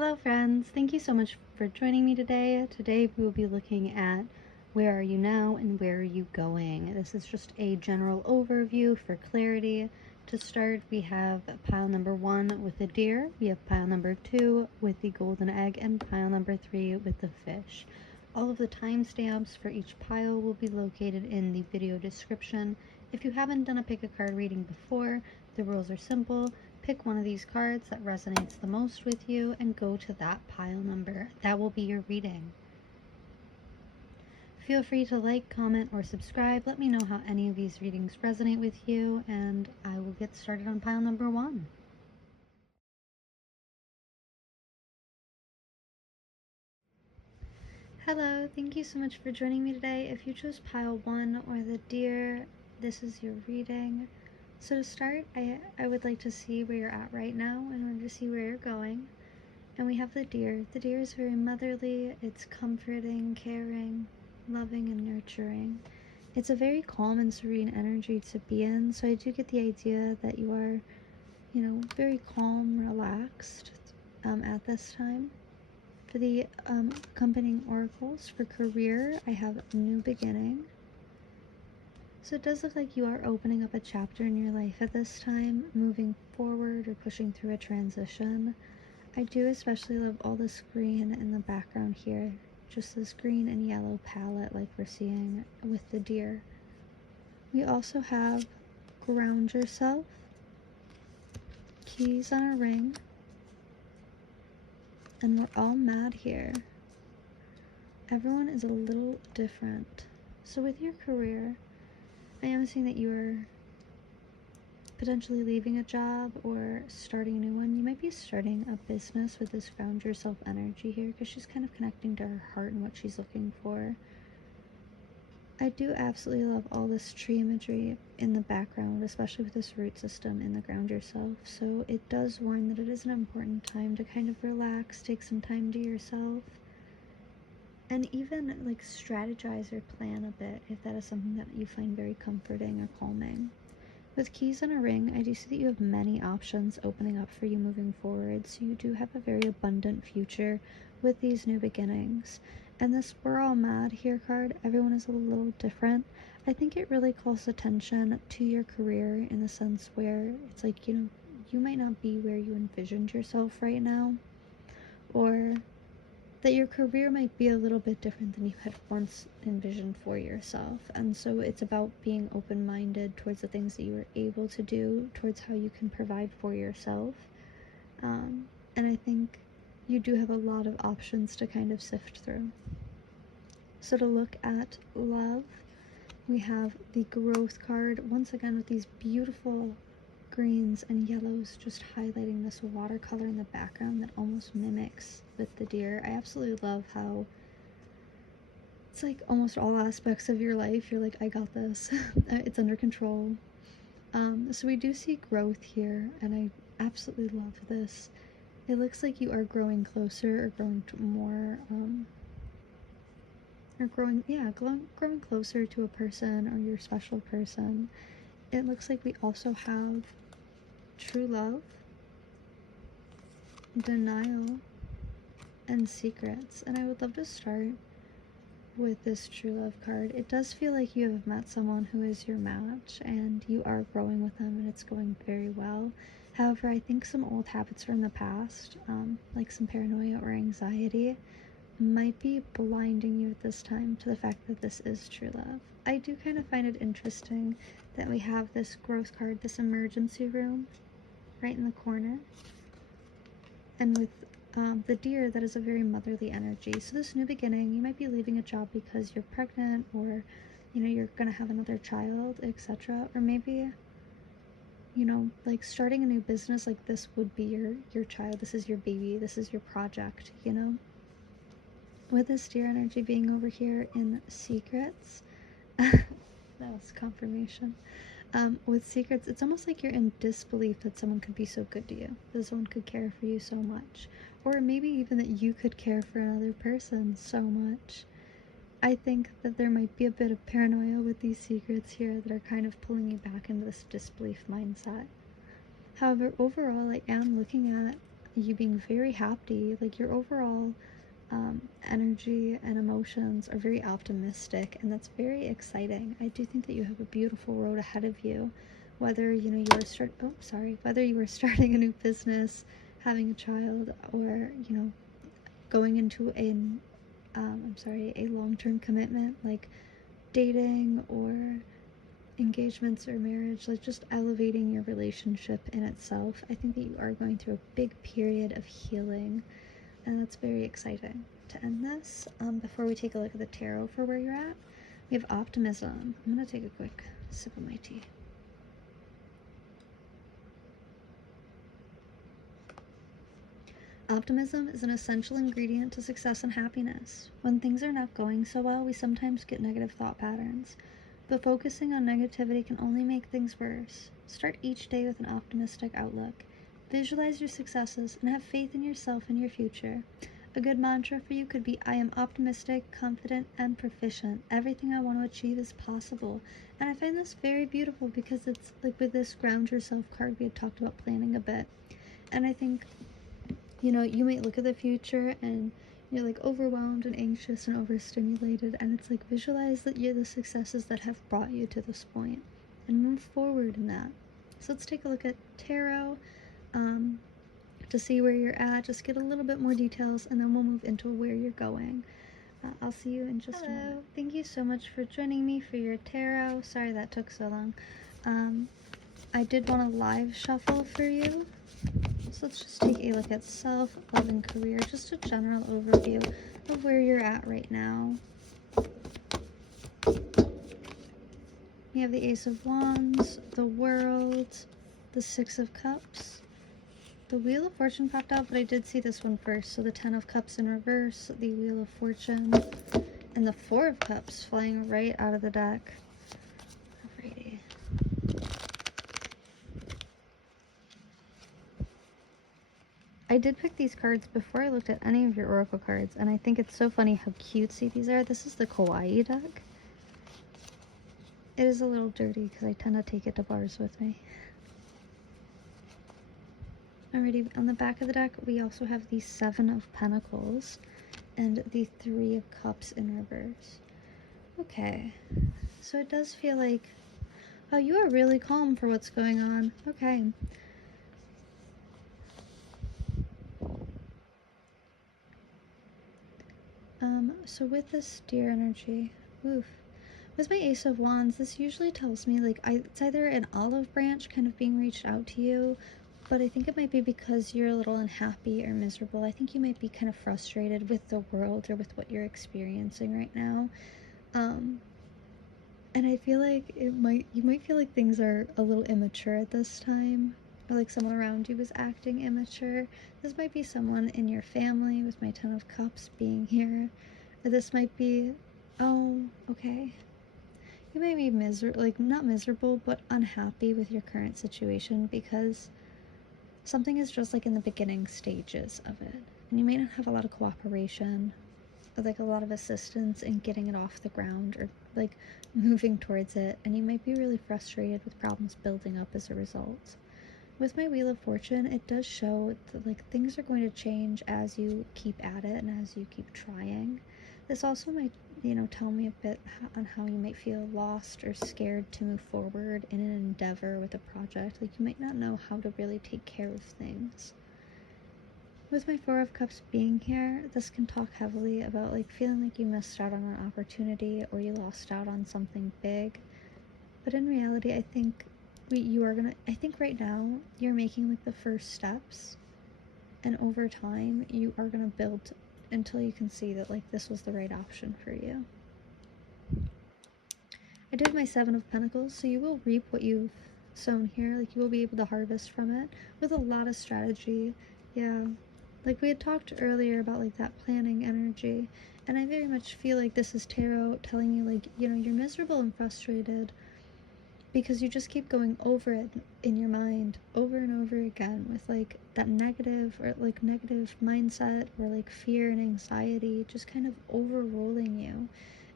Hello friends, thank you so much for joining me today. Today we will be looking at where are you now and where are you going. This is just a general overview for clarity. To start, we have pile number 1 with the deer, we have pile number 2 with the golden egg, and pile number 3 with the fish. All of the timestamps for each pile will be located in the video description. If you haven't done a pick a card reading before, the rules are simple. Pick one of these cards that resonates the most with you and go to that pile number. That will be your reading. Feel free to like, comment, or subscribe. Let me know how any of these readings resonate with you, and I will get started on pile number 1. Hello, thank you so much for joining me today. If you chose pile 1 or the deer, this is your reading. So to start, I would like to see where you're at right now in order to see where you're going. And we have the deer. The deer is very motherly, it's comforting, caring, loving, and nurturing. It's a very calm and serene energy to be in, so I do get the idea that you are, very calm, relaxed at this time. For the accompanying oracles for career, I have new beginning. So it does look like you are opening up a chapter in your life at this time, moving forward or pushing through a transition. I do especially love all this green in the background here, just this green and yellow palette like we're seeing with the deer. We also have ground yourself, keys on a ring, and we're all mad here. Everyone is a little different. So with your career, I am seeing that you are potentially leaving a job or starting a new one. You might be starting a business with this ground yourself energy here because she's kind of connecting to her heart and what she's looking for. I do absolutely love all this tree imagery in the background, especially with this root system in the ground yourself. So it does warn that it is an important time to kind of relax, take some time to yourself, and even like strategize or plan a bit if that is something that you find very comforting or calming. With keys on a ring, I do see that you have many options opening up for you moving forward, so you do have a very abundant future with these new beginnings. And this we're all mad here card, everyone is a little different. I think it really calls attention to your career in the sense where it's like, you might not be where you envisioned yourself right now, or that your career might be a little bit different than you had once envisioned for yourself. And so it's about being open-minded towards the things that you are able to do, towards how you can provide for yourself. And I think you do have a lot of options to kind of sift through. So to look at love, we have the growth card, once again with these beautiful greens and yellows just highlighting this watercolor in the background that almost mimics with the deer. I absolutely love how it's like almost all aspects of your life you're like, I got this. It's under control. So we do see growth here, and I absolutely love this. It looks like you are growing closer or growing more or growing closer to a person or your special person. It looks like we also have true love, denial, and secrets. And I would love to start with this true love card. It does feel like you have met someone who is your match and you are growing with them and it's going very well. However, I think some old habits from the past, like some paranoia or anxiety, might be blinding you at this time to the fact that this is true love. I do kind of find it interesting that we have this growth card, this emergency room, right in the corner. And with the deer, that is a very motherly energy. So this new beginning, you might be leaving a job because you're pregnant, or you're gonna have another child, etc. Or maybe like starting a new business, like this would be your child, this is your baby, this is your project. With this deer energy being over here in secrets, that was confirmation. With secrets, it's almost like you're in disbelief that someone could be so good to you, that someone could care for you so much, or maybe even that you could care for another person so much. I think that there might be a bit of paranoia with these secrets here that are kind of pulling you back into this disbelief mindset. However, overall, I am looking at you being very happy. Like your overall energy and emotions are very optimistic, and that's very exciting. I do think that you have a beautiful road ahead of you, whether whether you are starting a new business, having a child, or going into a long-term commitment like dating or engagements or marriage, like just elevating your relationship in itself. I think that you are going through a big period of healing, and that's very exciting. To end this, before we take a look at the tarot for where you're at, we have optimism. I'm going to take a quick sip of my tea. Optimism is an essential ingredient to success and happiness. When things are not going so well, we sometimes get negative thought patterns, but focusing on negativity can only make things worse. Start each day with an optimistic outlook. Visualize your successes and have faith in yourself and your future. A good mantra for you could be, I am optimistic, confident, and proficient. Everything I want to achieve is possible. And I find this very beautiful because it's like with this ground yourself card, we had talked about planning a bit. And I think, you might look at the future and you're like overwhelmed and anxious and overstimulated, and it's like visualize that you're the successes that have brought you to this point and move forward in that. So let's take a look at tarot to see where you're at, just get a little bit more details, and then we'll move into where you're going. I'll see you in just a moment. Thank you so much for joining me for your tarot. Sorry that took so long. I did want a live shuffle for you. So let's just take a look at self, love, and career. Just a general overview of where you're at right now. We have the Ace of Wands, the World, the Six of Cups. The Wheel of Fortune popped out, but I did see this one first. So the Ten of Cups in reverse, the Wheel of Fortune, and the Four of Cups flying right out of the deck. Alrighty. I did pick these cards before I looked at any of your oracle cards, and I think it's so funny how cutesy these are. This is the Kawaii deck. It is a little dirty because I tend to take it to bars with me. Alrighty, on the back of the deck, we also have the Seven of Pentacles and the Three of Cups in reverse. Okay, so it does feel like, oh, you are really calm for what's going on. Okay. So with this deer energy, oof. With my Ace of Wands, this usually tells me, like, it's either an olive branch kind of being reached out to you, but I think it might be because you're a little unhappy or miserable. I think you might be kind of frustrated with the world or with what you're experiencing right now. And I feel like you might feel like things are a little immature at this time, or like someone around you is acting immature. This might be someone in your family with my Ten of Cups being here. Or this might be, oh, okay. You may be not miserable, but unhappy with your current situation because something is just like in the beginning stages of it. And you may not have a lot of cooperation or like a lot of assistance in getting it off the ground or like moving towards it. And you might be really frustrated with problems building up as a result. With my Wheel of Fortune, it does show that like things are going to change as you keep at it and as you keep trying. This also might, tell me a bit on how you might feel lost or scared to move forward in an endeavor with a project. Like you might not know how to really take care of things. With my Four of Cups being here, this can talk heavily about like feeling like you missed out on an opportunity or you lost out on something big. But in reality, I think right now you're making like the first steps, and over time you are gonna build until you can see that like this was the right option for you. I do have my Seven of Pentacles, so you will reap what you've sown here. Like you will be able to harvest from it with a lot of strategy. Yeah, like we had talked earlier about like that planning energy, and I very much feel like this is tarot telling you like, you're miserable and frustrated because you just keep going over it in your mind over and over again with like that negative mindset or like fear and anxiety just kind of overruling you.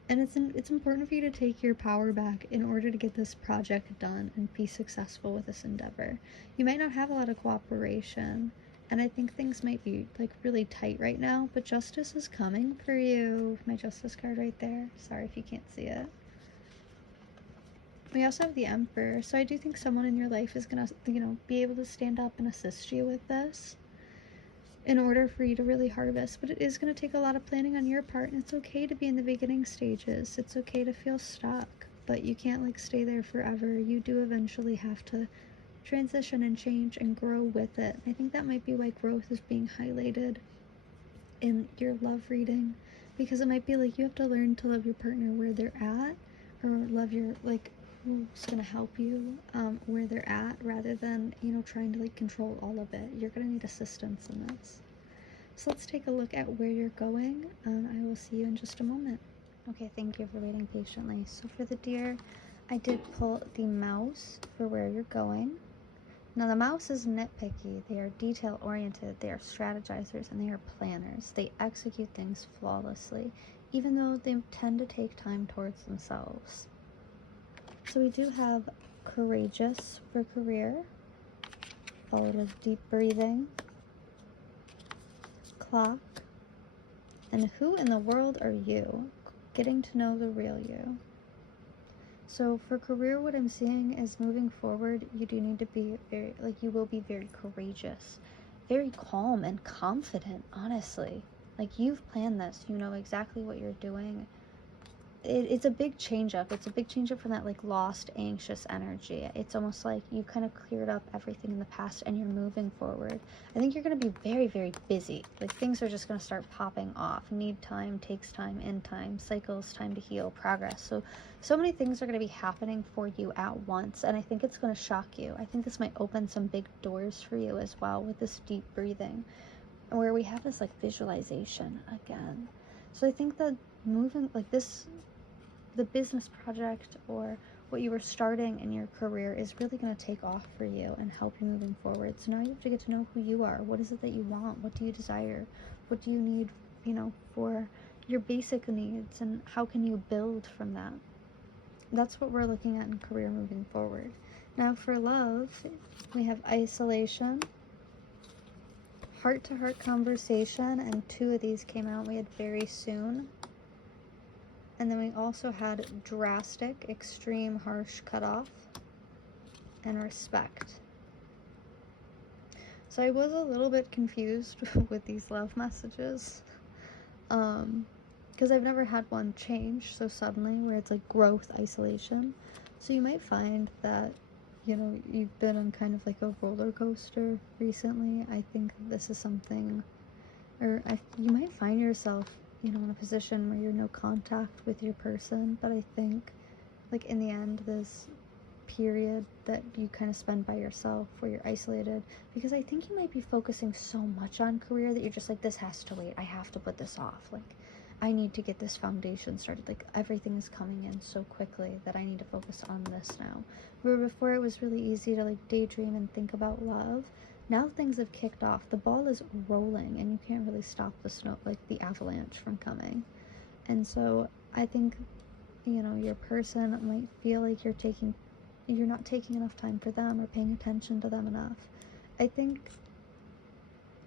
And it's important for you to take your power back in order to get this project done and be successful with this endeavor. You might not have a lot of cooperation, And I think things might be like really tight right now, but justice is coming for you. My justice card right there. Sorry if you can't see it. We also have the Emperor, so I do think someone in your life is gonna, be able to stand up and assist you with this in order for you to really harvest. But it is gonna take a lot of planning on your part, and it's okay to be in the beginning stages. It's okay to feel stuck, but you can't like stay there forever. You do eventually have to transition and change and grow with it. I think that might be why growth is being highlighted in your love reading, because it might be like you have to learn to love your partner where they're at, or love your like who's gonna help you where they're at, rather than trying to like control all of it. You're gonna need assistance in this. So let's take a look at where you're going. I will see you in just a moment. Okay, thank you for waiting patiently. So for the deer, I did pull the mouse for where you're going. Now the mouse is nitpicky. They are detail oriented, they are strategizers, and they are planners. They execute things flawlessly, even though they tend to take time towards themselves. So we do have courageous for career, followed with deep breathing, clock, and who in the world are you? Getting to know the real you. So for career, what I'm seeing is moving forward, you do need to be very, you will be very courageous, very calm and confident, honestly. Like, you've planned this, you know exactly what you're doing. It's a big change up. It's a big change up from that like lost, anxious energy. It's almost like you kind of cleared up everything in the past and you're moving forward. I think you're going to be very, very busy. Like, things are just going to start popping off. Need time, takes time, end time, cycles, time to heal, progress. So many things are going to be happening for you at once, and I think it's going to shock you. I think this might open some big doors for you as well with this deep breathing, where we have this like visualization again. So I think that moving like this, the business project or what you were starting in your career is really going to take off for you and help you moving forward. So now you have to get to know who you are. What is it that you want? What do you desire? What do you need, for your basic needs, and how can you build from that? That's what we're looking at in career moving forward. Now for love, we have isolation, heart-to-heart conversation, and 2 of these came out. We had very soon. And then we also had drastic, extreme, harsh cutoff, and respect. So I was a little bit confused with these love messages, because I've never had one change so suddenly, where it's like growth, isolation. So you might find that, you've been on kind of like a roller coaster recently. I think this is something, you might find yourself in a position where you're no contact with your person, but I think like in the end, this period that you kind of spend by yourself where you're isolated, because I think you might be focusing so much on career that you're just like, this has to wait, I have to put this off, like I need to get this foundation started, like everything is coming in so quickly that I need to focus on this now. Where before it was really easy to like daydream and think about love, now things have kicked off. The ball is rolling and you can't really stop the snow, like the avalanche from coming. And so I think, your person might feel like you're not taking enough time for them or paying attention to them enough. I think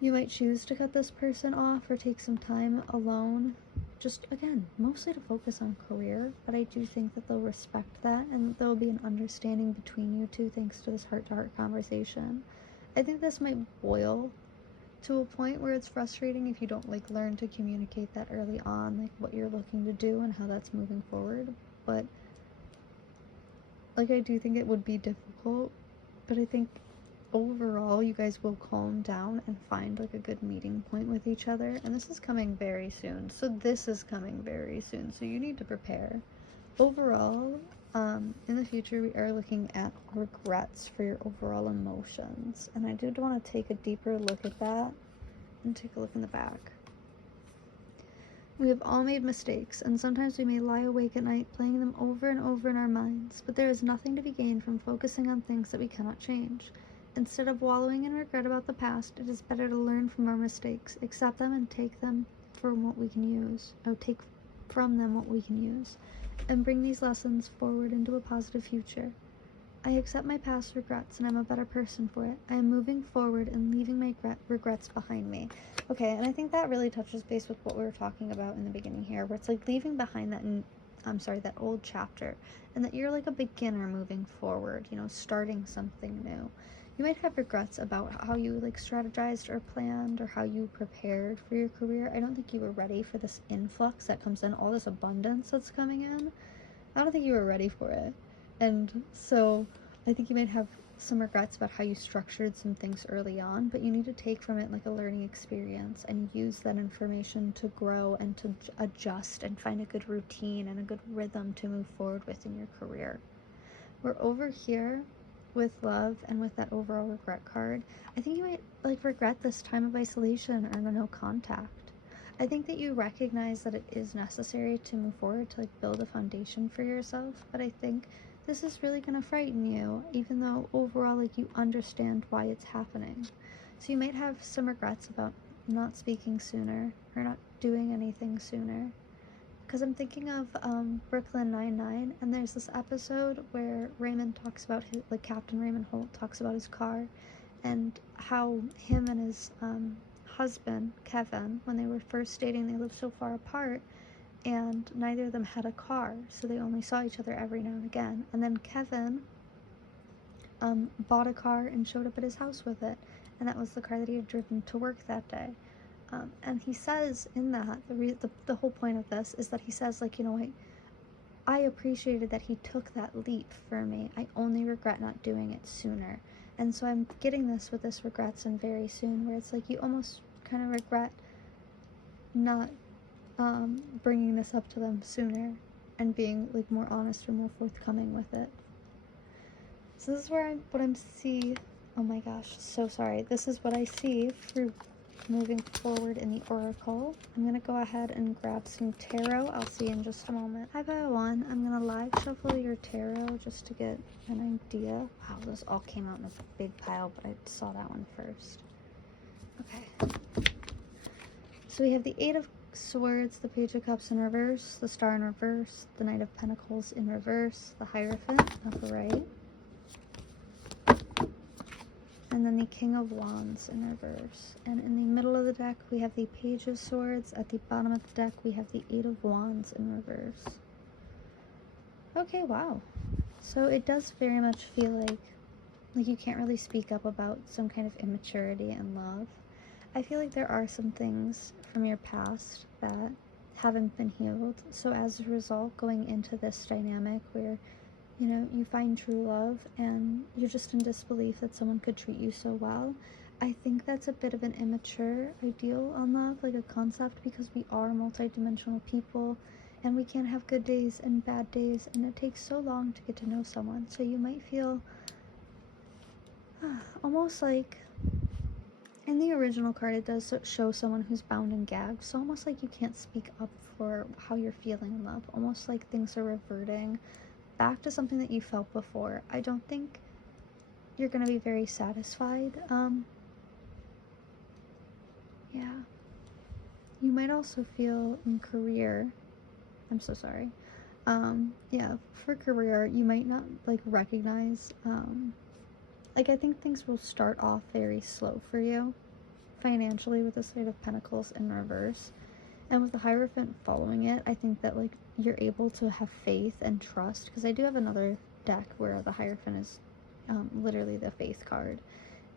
you might choose to cut this person off or take some time alone, just again, mostly to focus on career, but I do think that they'll respect that and there'll be an understanding between you two thanks to this heart-to-heart conversation. I think this might boil to a point where it's frustrating if you don't like learn to communicate that early on, like what you're looking to do and how that's moving forward. But like, I do think it would be difficult, but I think overall you guys will calm down and find like a good meeting point with each other, and this is coming very soon. So you need to prepare. Overall, in the future, we are looking at regrets for your overall emotions, and I do want to take a deeper look at that and take a look in the back. We have all made mistakes, and sometimes we may lie awake at night playing them over and over in our minds, but there is nothing to be gained from focusing on things that we cannot change. Instead of wallowing in regret about the past, it is better to learn from our mistakes, accept them, and take them from what we can use, and bring these lessons forward into a positive future. I accept my past regrets and I'm a better person for it. I am moving forward and leaving my regrets behind me. Okay, and I think that really touches base with what we were talking about in the beginning here, where it's like leaving behind that old chapter, and that you're like a beginner moving forward, you know, starting something new. You might have regrets about how you like strategized or planned or how you prepared for your career. I don't think you were ready for this influx that comes in, all this abundance that's coming in. I don't think you were ready for it. And so I think you might have some regrets about how you structured some things early on, but you need to take from it like a learning experience and use that information to grow and to adjust and find a good routine and a good rhythm to move forward with in your career. We're over here with love and with that overall regret card. I think you might like regret this time of isolation or no contact. I think that you recognize that it is necessary to move forward to like build a foundation for yourself, but I think this is really going to frighten you, even though overall like you understand why it's happening. So you might have some regrets about not speaking sooner or not doing anything sooner. Because I'm thinking of Brooklyn Nine-Nine, and there's this episode where Raymond talks about his, like Captain Raymond Holt talks about his car, and how him and his husband, Kevin, when they were first dating, they lived so far apart, and neither of them had a car, so they only saw each other every now and again. And then Kevin bought a car and showed up at his house with it, and that was the car that he had driven to work that day. And he says in that, the whole point of this is that he says, like, you know, I appreciated that he took that leap for me. I only regret not doing it sooner. And so I'm getting this with this regrets and very soon, where it's like you almost kind of regret not bringing this up to them sooner and being like more honest or more forthcoming with it. So this is where oh my gosh, so sorry. This is what I see for moving forward in the oracle. I'm going to go ahead and grab some tarot. I'll see you in just a moment. Hi, One. I'm going to live shuffle your tarot just to get an idea. Wow, those all came out in a big pile, but I saw that one first. Okay. So we have the Eight of Swords, the Page of Cups in reverse, the Star in reverse, the Knight of Pentacles in reverse, the Hierophant upright, and then the King of Wands in reverse. And in the middle of the deck, we have the Page of Swords. At the bottom of the deck, we have the Eight of Wands in reverse. Okay, wow. So it does very much feel like you can't really speak up about some kind of immaturity in love. I feel like there are some things from your past that haven't been healed. So as a result, going into this dynamic where, you know, you find true love and you're just in disbelief that someone could treat you so well, I think that's a bit of an immature ideal on love, like a concept, because we are multidimensional people and we can have good days and bad days, and it takes so long to get to know someone. So you might feel almost like, in the original card, it does show someone who's bound and gagged, so almost like you can't speak up for how you're feeling in love, almost like things are reverting back to something that you felt before. I don't think you're going to be very satisfied. Yeah. You might also feel in career, I'm so sorry. Yeah, for career, you might not, like, recognize, like, I think things will start off very slow for you financially with the Knight of Pentacles in reverse. And with the Hierophant following it, I think that, like, you're able to have faith and trust, because I do have another deck where the Hierophant is literally the faith card.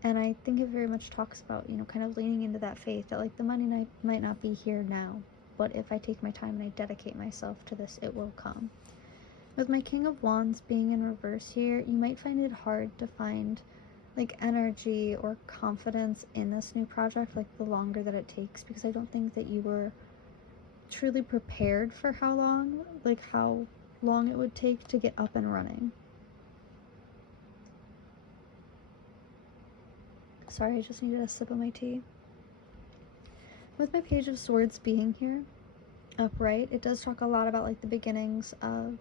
And I think it very much talks about, you know, kind of leaning into that faith that, like, the money might not be here now, but if I take my time and I dedicate myself to this, it will come. With my King of Wands being in reverse here, you might find it hard to find, like, energy or confidence in this new project, like, the longer that it takes, because I don't think that you were truly prepared for how long it would take to get up and running. Sorry, I just needed a sip of my tea. With my Page of Swords being here upright, it does talk a lot about, like, the beginnings of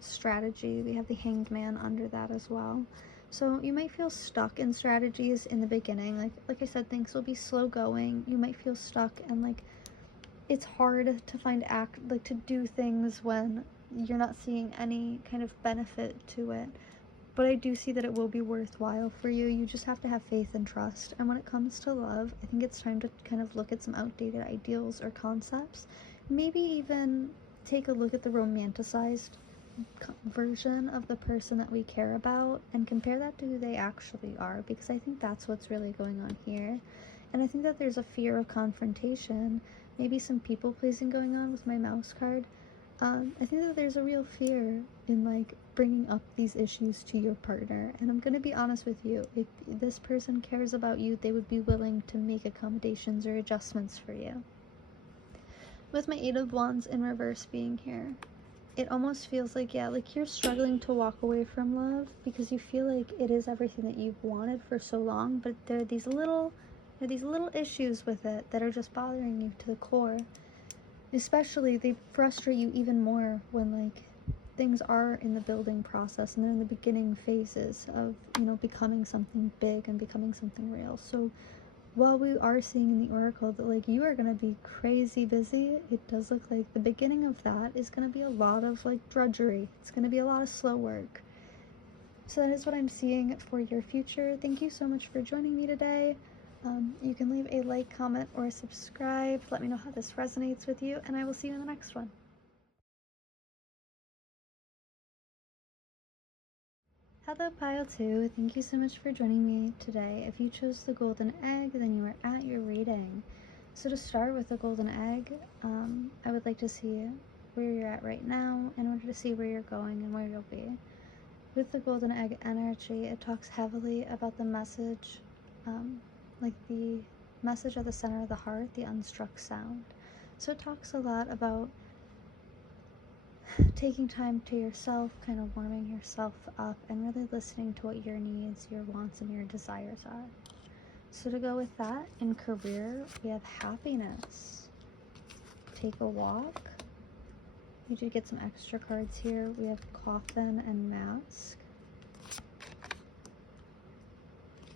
strategy. We have the Hanged Man under that as well. So you might feel stuck in strategies in the beginning. Like I said, things will be slow going. You might feel stuck, and, like, it's hard to to do things when you're not seeing any kind of benefit to it. but I do see that it will be worthwhile for you. You just have to have faith and trust. And when it comes to love, I think it's time to kind of look at some outdated ideals or concepts. Maybe even take a look at the romanticized version of the person that we care about and compare that to who they actually are, because I think that's what's really going on here. And I think that there's a fear of confrontation, maybe some people pleasing going on with my mouse card. I think that there's a real fear in like bringing up these issues to your partner, and I'm gonna be honest with you, if this person cares about you, they would be willing to make accommodations or adjustments for you. With my Eight of Wands in reverse being here, it almost feels like, yeah, like you're struggling to walk away from love because you feel like it is everything that you've wanted for so long, but there are these little issues with it that are just bothering you to the core. Especially, they frustrate you even more when like things are in the building process and they're in the beginning phases of, you know, becoming something big and becoming something real. So while we are seeing in the oracle that like you are going to be crazy busy, it does look like the beginning of that is going to be a lot of like drudgery. It's going to be a lot of slow work. So that is what I'm seeing for your future. Thank you so much for joining me today. You can leave a like, comment, or subscribe. Let me know how this resonates with you, and I will see you in the next one. Hello, Pile 2. Thank you so much for joining me today. If you chose the golden egg, then you are at your reading. So to start with the golden egg, I would like to see where you're at right now in order to see where you're going and where you'll be. With the golden egg energy, it talks heavily about the message, like the message at the center of the heart, the unstruck sound. So it talks a lot about taking time to yourself, kind of warming yourself up, and really listening to what your needs, your wants, and your desires are. So to go with that, in career, we have happiness. Take a walk. You do get some extra cards here. We have coffin and mask.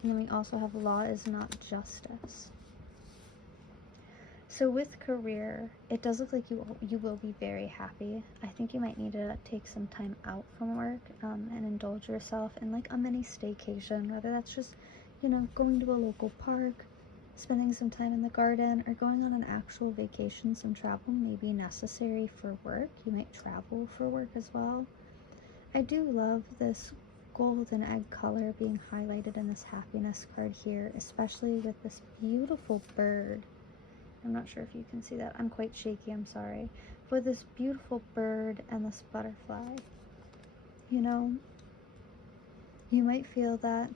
And then we also have law is not justice. So with career, it does look like you will be very happy. I think you might need to take some time out from work and indulge yourself in like a mini staycation, whether that's just, you know, going to a local park, spending some time in the garden, or going on an actual vacation. Some travel may be necessary for work. You might travel for work as well. I do love this golden egg color being highlighted in this happiness card here, especially with this beautiful bird. I'm not sure if you can see that. I'm quite shaky, I'm sorry. But this beautiful bird and this butterfly, you know, you might feel that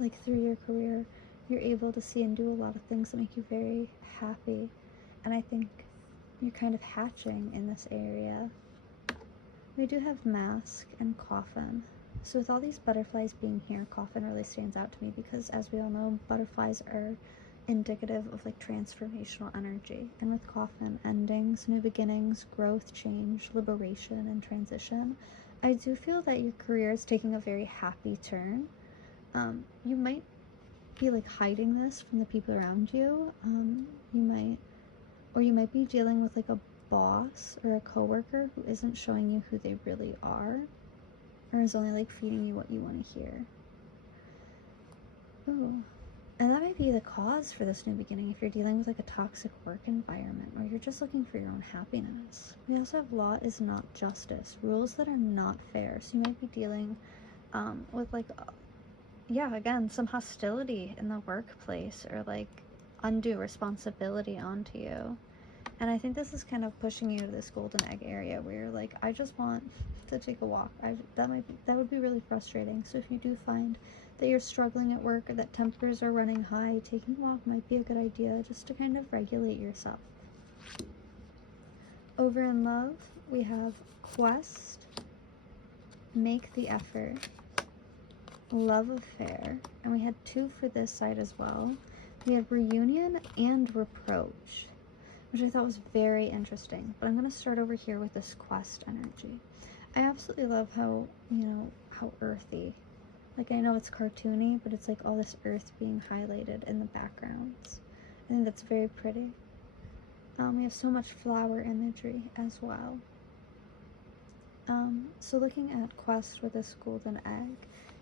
like through your career, you're able to see and do a lot of things that make you very happy. And I think you're kind of hatching in this area. We do have mask and coffin. So with all these butterflies being here, coffin really stands out to me because, as we all know, butterflies are indicative of like transformational energy. And with coffin, endings, new beginnings, growth, change, liberation, and transition. I do feel that your career is taking a very happy turn. You might be like hiding this from the people around you. You might be dealing with like a boss or a coworker who isn't showing you who they really are, or is only like feeding you what you want to hear. Ooh. And that might be the cause for this new beginning if you're dealing with like a toxic work environment, or you're just looking for your own happiness. We also have law is not justice, rules that are not fair. So you might be dealing with like, yeah, again, some hostility in the workplace, or like undue responsibility onto you. And I think this is kind of pushing you to this golden egg area where you're like, I just want to take a walk. That would be really frustrating. So if you do find that you're struggling at work or that tempers are running high, taking a walk might be a good idea just to kind of regulate yourself. Over in love, we have quest, make the effort, love affair, and we had 2 for this side as well. We had reunion and reproach, which I thought was very interesting. But I'm going to start over here with this quest energy. I absolutely love how, you know, how earthy. Like, I know it's cartoony, but it's like all this earth being highlighted in the backgrounds. I think that's very pretty. We have so much flower imagery as well. So looking at Quest with this golden egg,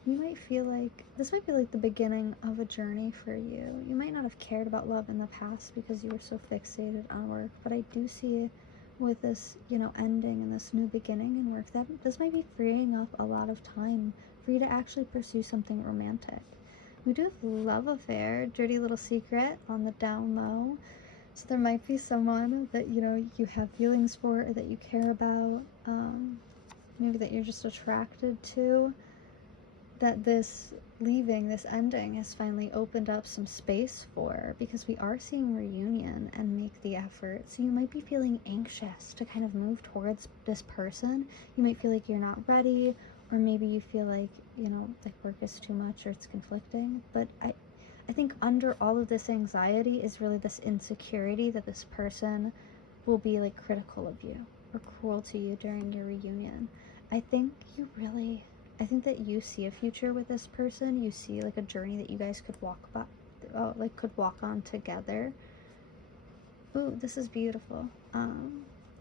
you might feel like this might be like the beginning of a journey for you. You might not have cared about love in the past because you were so fixated on work, but I do see with this, you know, ending and this new beginning in work that this might be freeing up a lot of time for you to actually pursue something romantic. We do have love affair, dirty little secret on the down low. So there might be someone that, you know, you have feelings for or that you care about, maybe that you're just attracted to, that this leaving, this ending has finally opened up some space for, because we are seeing reunion and make the effort. So you might be feeling anxious to kind of move towards this person. You might feel like you're not ready, or maybe you feel like, you know, like work is too much or it's conflicting. But I think under all of this anxiety is really this insecurity that this person will be like critical of you or cruel to you during your reunion. I think that you see a future with this person. You see like a journey that you guys could walk on together. Ooh, this is beautiful.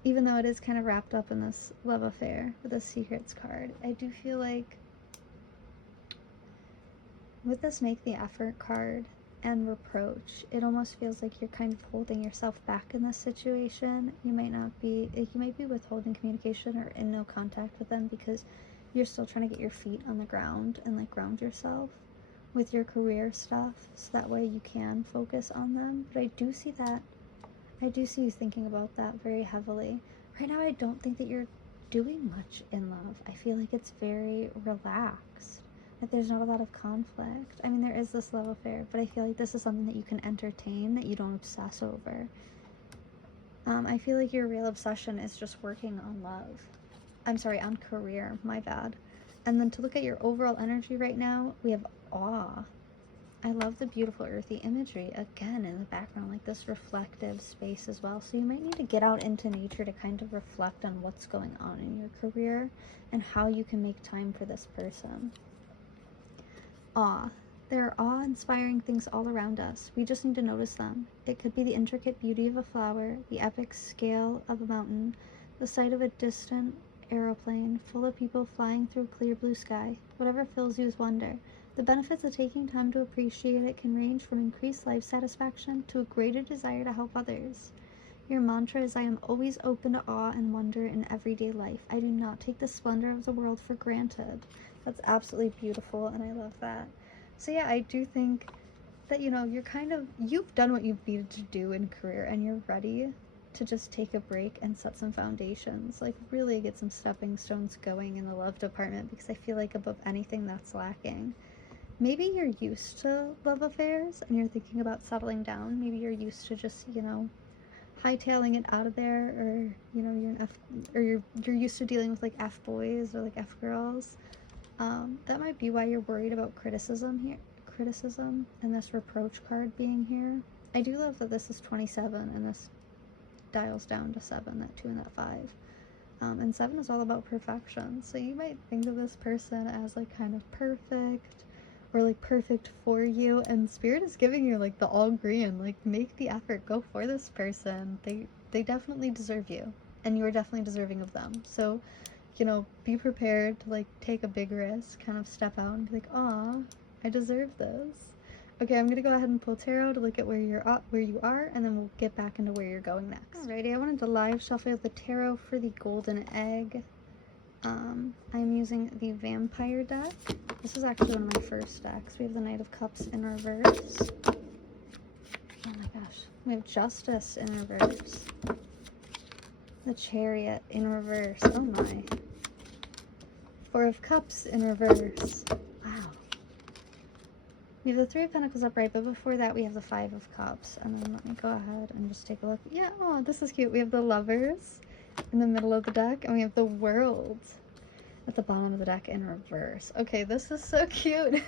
Even though it is kind of wrapped up in this love affair with a secrets card, I do feel like with this make the effort card and reproach, it almost feels like you're kind of holding yourself back in this situation. You might be withholding communication or in no contact with them because you're still trying to get your feet on the ground and like ground yourself with your career stuff, so that way you can focus on them. But I do see you thinking about that very heavily. Right now, I don't think that you're doing much in love. I feel like it's very relaxed. Like there's not a lot of conflict. I mean, there is this love affair, but I feel like this is something that you can entertain, that you don't obsess over. I feel like your real obsession is just working on love. I'm sorry, on career, my bad. And then to look at your overall energy right now, we have awe. I love the beautiful earthy imagery, again, in the background, like this reflective space as well. So you might need to get out into nature to kind of reflect on what's going on in your career and how you can make time for this person. Awe. There are awe-inspiring things all around us. We just need to notice them. It could be the intricate beauty of a flower, the epic scale of a mountain, the sight of a distant aeroplane full of people flying through a clear blue sky. Whatever fills you with wonder. The benefits of taking time to appreciate it can range from increased life satisfaction to a greater desire to help others. Your mantra is, I am always open to awe and wonder in everyday life. I do not take the splendor of the world for granted. That's absolutely beautiful, and I love that. So yeah, I do think that, you know, you've done what you've needed to do in career, and you're ready to just take a break and set some foundations, like really get some stepping stones going in the love department, because I feel like above anything that's lacking. Maybe you're used to love affairs and you're thinking about settling down. Maybe you're used to just, you know, hightailing it out of there, or, you know, you're used to dealing with like F boys or like F girls. That might be why you're worried about criticism and this reproach card being here. I do love that this is 27 and this dials down to 7, that 2 and that 5. And 7 is all about perfection. So you might think of this person as like kind of perfect, or like perfect for you, and Spirit is giving you like the all green, like make the effort, go for this person. They definitely deserve you, and you are definitely deserving of them. So, you know, be prepared to like take a big risk, kind of step out and be like, aw, I deserve this. Okay, I'm gonna go ahead and pull tarot to look at where you are, and then we'll get back into where you're going next. Alrighty, I wanted to live shuffle the tarot for the golden egg. I'm using the Vampire deck. This is actually one of my first decks. We have the Knight of Cups in reverse. Oh my gosh. We have Justice in reverse. The Chariot in reverse. Oh my. 4 of Cups in reverse. Wow. We have the 3 of Pentacles upright, but before that we have the 5 of Cups. And then let me go ahead and just take a look. Yeah, oh, this is cute. We have the Lovers in the middle of the deck, and we have the World at the bottom of the deck in reverse. Okay, this is so cute.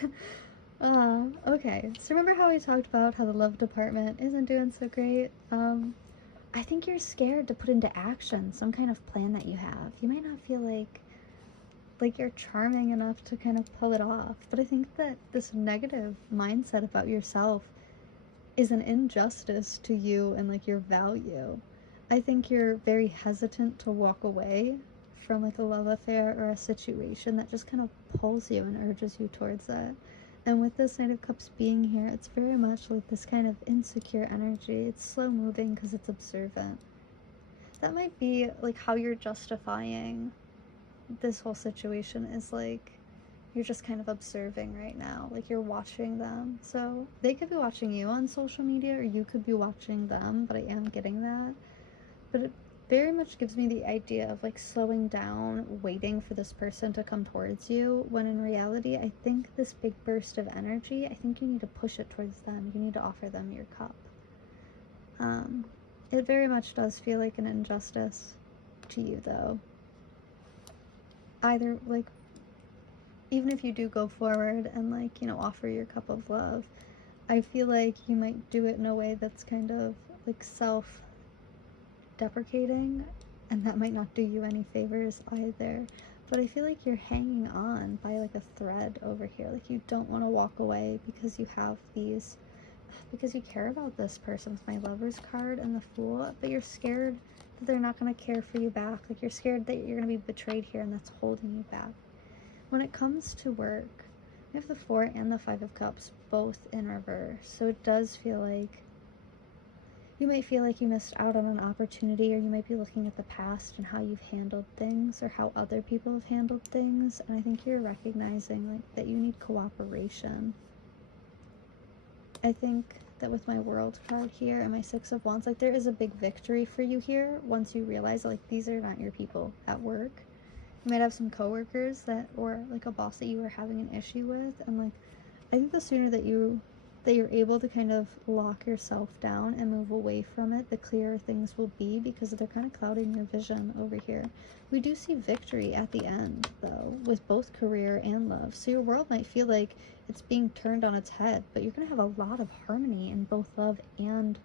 Okay, so remember how we talked about how the love department isn't doing so great? I think you're scared to put into action some kind of plan that you have. You might not feel like you're charming enough to kind of pull it off, but I think that this negative mindset about yourself is an injustice to you and like your value. I think you're very hesitant to walk away from like a love affair or a situation that just kind of pulls you and urges you towards it. And with this Knight of Cups being here, it's very much like this kind of insecure energy. It's slow moving because it's observant. That might be like how you're justifying this whole situation, is like you're just kind of observing right now, like you're watching them. So they could be watching you on social media, or you could be watching them, but I am getting that. But it very much gives me the idea of like slowing down, waiting for this person to come towards you, when in reality, I think this big burst of energy, I think you need to push it towards them. You need to offer them your cup. It very much does feel like an injustice to you, though. Either, like, even if you do go forward and, like, you know, offer your cup of love, I feel like you might do it in a way that's kind of, like, self-deprecating, and that might not do you any favors either. But I feel like you're hanging on by, like, a thread over here. Like, you don't want to walk away because you have these, because you care about this person with my Lover's card and the Fool, but you're scared that they're not going to care for you back. Like, you're scared that you're going to be betrayed here, and that's holding you back. When it comes to work, we have the 4 and the 5 of Cups both in reverse. So it does feel like you might feel like you missed out on an opportunity, or you might be looking at the past and how you've handled things or how other people have handled things. And I think you're recognizing like that you need cooperation. I think that with my World card here and my 6 of Wands, like there is a big victory for you here once you realize like these are not your people at work. You might have some coworkers that, or like a boss that you were having an issue with, and like I think the sooner that you're able to kind of lock yourself down and move away from it, the clearer things will be, because they're kind of clouding your vision over here. We do see victory at the end though, with both career and love. So your world might feel like it's being turned on its head, but you're gonna have a lot of harmony in both love and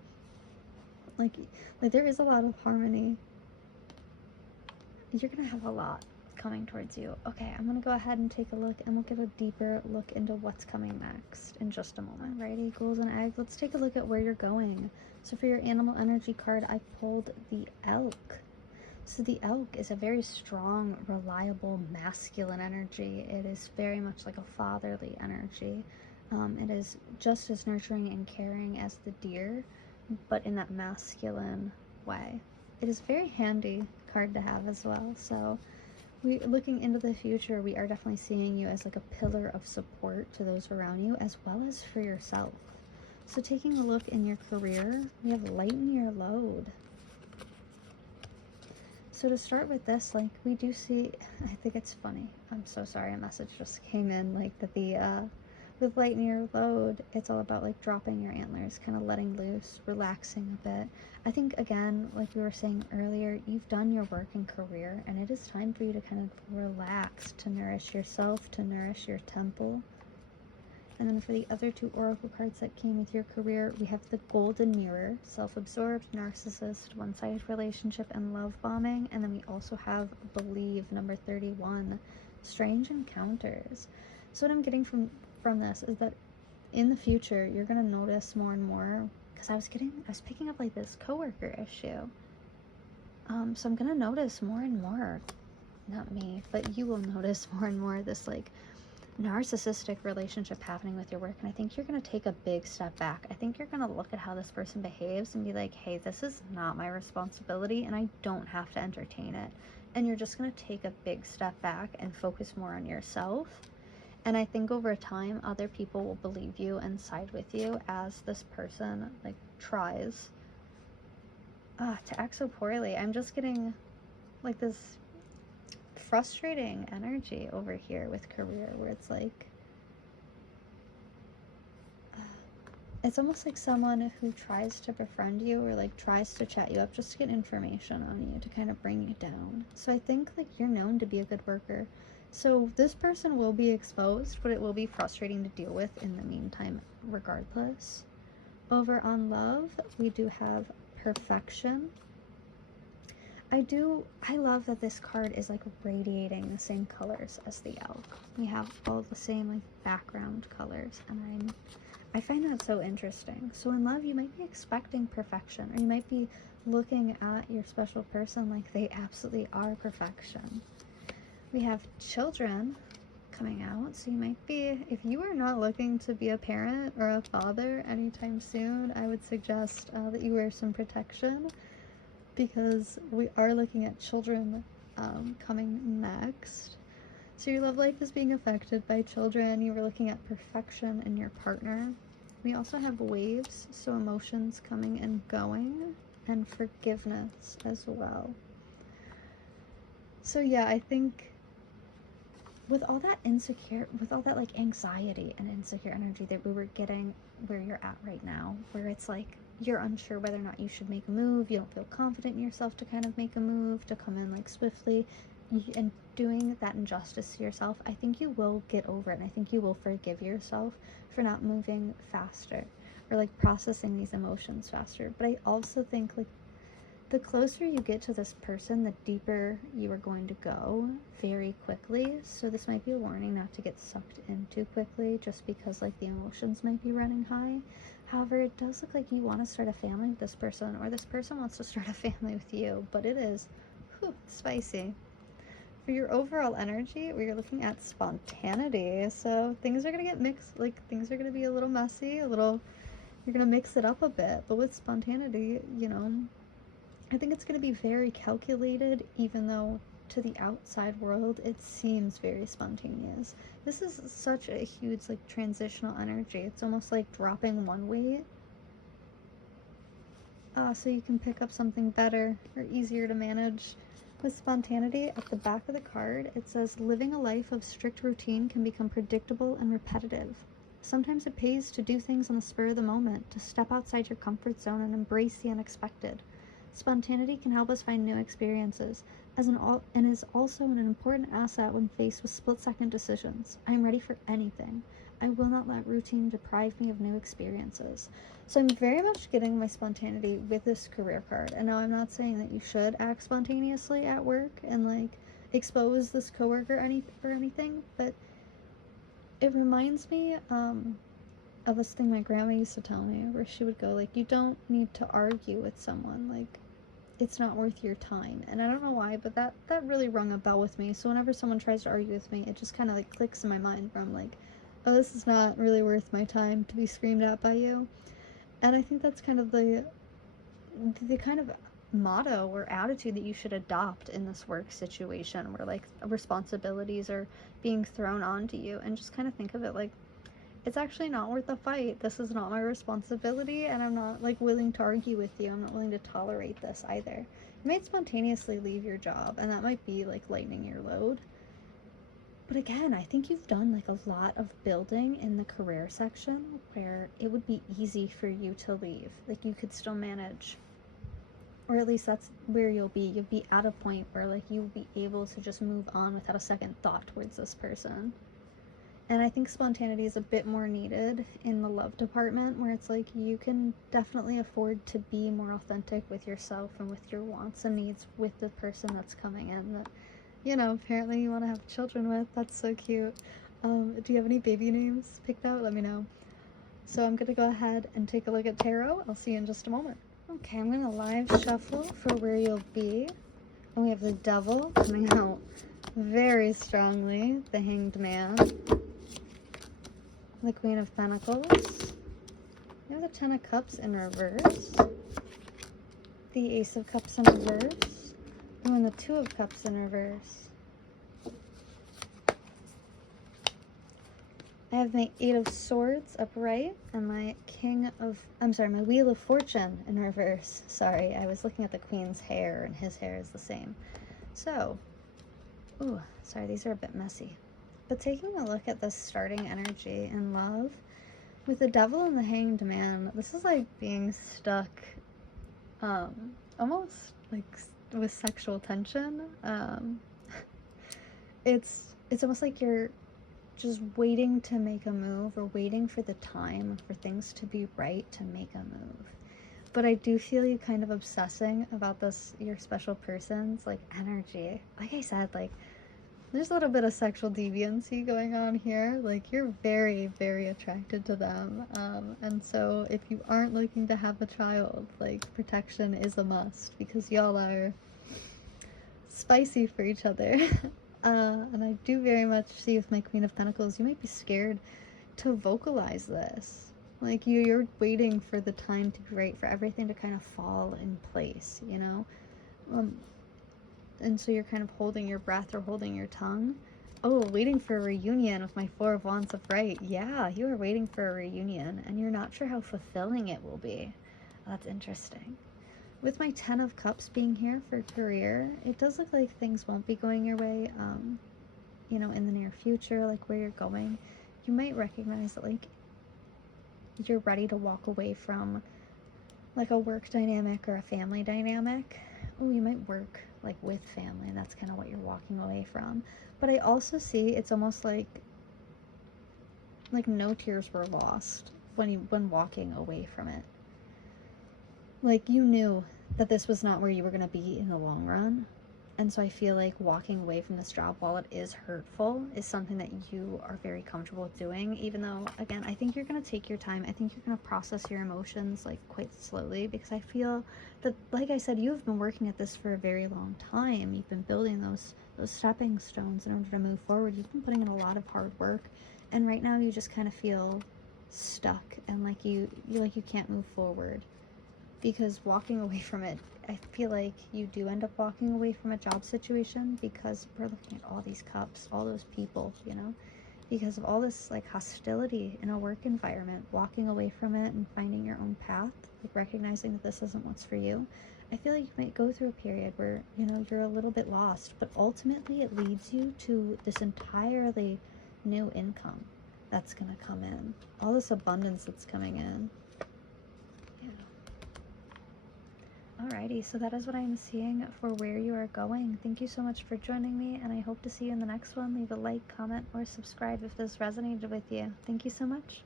like there is a lot of harmony. You're gonna have a lot coming towards you. Okay, I'm gonna go ahead and take a look, and we'll get a deeper look into what's coming next in just a moment. Alrighty, Golden Egg, let's take a look at where you're going. So for your animal energy card, I pulled the Elk. So the Elk is a very strong, reliable, masculine energy. It is very much like a fatherly energy. It is just as nurturing and caring as the Deer, but in that masculine way. It is a very handy card to have as well. So looking into the future, we are definitely seeing you as like a pillar of support to those around you, as well as for yourself. So taking a look in your career, we have lighten your load. So to start with this, like we do see, I think it's funny, I'm so sorry, a message just came in, like that the with lighten your load, it's all about like dropping your antlers, kind of letting loose, relaxing a bit. I think again, like we were saying earlier, you've done your work and career, and it is time for you to kind of relax, to nourish yourself, to nourish your temple. And then for the other 2 oracle cards that came with your career, we have the Golden Mirror, self-absorbed, narcissist, one-sided relationship, and love bombing. And then we also have Believe, number 31, strange encounters. So what I'm getting from this is that in the future, you're going to notice more and more, because I was picking up like this coworker issue. So I'm going to notice more and more, not me, but you will notice more and more this like narcissistic relationship happening with your work. And I think you're going to take a big step back. I think you're going to look at how this person behaves and be like, hey, this is not my responsibility and I don't have to entertain it. And you're just going to take a big step back and focus more on yourself. And I think over time, other people will believe you and side with you as this person like tries to act so poorly. I'm just getting like this frustrating energy over here with career, where it's like it's almost like someone who tries to befriend you or like tries to chat you up just to get information on you to kind of bring you down. So I think like you're known to be a good worker. So this person will be exposed, but it will be frustrating to deal with in the meantime, regardless. Over on love, we do have perfection. I love that this card is like radiating the same colors as the Elk. We have all the same like background colors, and I find that so interesting. So in love, you might be expecting perfection, or you might be looking at your special person like they absolutely are perfection. We have children coming out, so you might be, if you are not looking to be a parent or a father anytime soon, I would suggest that you wear some protection, because we are looking at children coming next. So your love life is being affected by children. You were looking at perfection in your partner. We also have waves, so emotions coming and going, and forgiveness as well. So yeah, I think with all that like anxiety and insecure energy that we were getting where you're at right now, where it's like you're unsure whether or not you should make a move, you don't feel confident in yourself to kind of make a move, to come in like swiftly, and doing that injustice to yourself, I think you will get over it, and I think you will forgive yourself for not moving faster or like processing these emotions faster. But I also think like the closer you get to this person, the deeper you are going to go very quickly. So this might be a warning not to get sucked in too quickly, just because like the emotions might be running high. However, it does look like you want to start a family with this person, or this person wants to start a family with you, but it is spicy. For your overall energy, we are looking at spontaneity. So things are going to get mixed, like things are going to be a little messy, you're going to mix it up a bit. But with spontaneity, you know, I think it's going to be very calculated, even though to the outside world it seems very spontaneous. This is such a huge like transitional energy. It's almost like dropping one weight so you can pick up something better or easier to manage. With spontaneity, at the back of the card, it says, living a life of strict routine can become predictable and repetitive. Sometimes it pays to do things on the spur of the moment, to step outside your comfort zone and embrace the unexpected. Spontaneity can help us find new experiences, and is also an important asset when faced with split-second decisions. I am ready for anything. I will not let routine deprive me of new experiences. So I'm very much getting my spontaneity with this career card. And now I'm not saying that you should act spontaneously at work and like expose this coworker or anything, but it reminds me of this thing my grandma used to tell me, where she would go like, you don't need to argue with someone, like it's not worth your time. And I don't know why, but that really rung a bell with me. So whenever someone tries to argue with me, it just kind of like clicks in my mind, where I'm like, oh, this is not really worth my time to be screamed at by you. And I think that's kind of the kind of motto or attitude that you should adopt in this work situation, where like responsibilities are being thrown onto you, and just kind of think of it like, it's actually not worth the fight. This is not my responsibility, and I'm not like willing to argue with you. I'm not willing to tolerate this either. You might spontaneously leave your job, and that might be like lightening your load. But again, I think you've done like a lot of building in the career section, where it would be easy for you to leave. Like you could still manage, or at least that's where you'll be. You'll be at a point where like you'll be able to just move on without a second thought towards this person. And I think spontaneity is a bit more needed in the love department, where it's like you can definitely afford to be more authentic with yourself and with your wants and needs with the person that's coming in, that, you know, apparently you want to have children with. That's so cute. Do you have any baby names picked out? Let me know. So I'm going to go ahead and take a look at tarot. I'll see you in just a moment. Okay, I'm going to live shuffle for where you'll be. And we have the Devil coming out very strongly, the Hanged Man, the Queen of Pentacles, we have the Ten of Cups in reverse, the Ace of Cups in reverse, and the Two of Cups in reverse. I have my Eight of Swords upright and my my Wheel of Fortune in reverse. Sorry, I was looking at the Queen's hair, and his hair is the same. So, sorry, these are a bit messy. But taking a look at this starting energy in love, with the Devil and the Hanged Man, this is like being stuck, almost like with sexual tension. It's almost like you're just waiting to make a move, or waiting for the time for things to be right to make a move. But I do feel you kind of obsessing about this, your special person's like energy. Like I said, like there's a little bit of sexual deviancy going on here. Like, you're very, very attracted to them. And so if you aren't looking to have a child, like, protection is a must, because y'all are spicy for each other. And I do very much see with my Queen of Pentacles, you might be scared to vocalize this. Like, you're waiting for the time to be right, for everything to kind of fall in place, you know? And so you're kind of holding your breath or holding your tongue. Oh, waiting for a reunion with my Four of Wands upright. Yeah, you are waiting for a reunion, and you're not sure how fulfilling it will be. That's interesting. With my Ten of Cups being here for career, it does look like things won't be going your way, you know, in the near future, like where you're going. You might recognize that, like, you're ready to walk away from, like, a work dynamic or a family dynamic. Oh, you might work, like, with family, and that's kind of what you're walking away from. But I also see it's almost like no tears were lost when walking away from it. Like, you knew that this was not where you were going to be in the long run. And so I feel like walking away from this job, while it is hurtful, is something that you are very comfortable with doing. Even though, again, I think you're going to take your time. I think you're going to process your emotions, like, quite slowly. Because I feel that, like I said, you've been working at this for a very long time. You've been building those stepping stones in order to move forward. You've been putting in a lot of hard work. And right now you just kind of feel stuck. And like you can't move forward. Because walking away from it, I feel like you do end up walking away from a job situation, because we're looking at all these cups, all those people, you know, because of all this, like, hostility in a work environment. Walking away from it and finding your own path, like, recognizing that this isn't what's for you. I feel like you might go through a period where, you know, you're a little bit lost, but ultimately it leads you to this entirely new income that's going to come in. All this abundance that's coming in. Alrighty, so that is what I'm seeing for where you are going. Thank you so much for joining me, and I hope to see you in the next one. Leave a like, comment, or subscribe if this resonated with you. Thank you so much.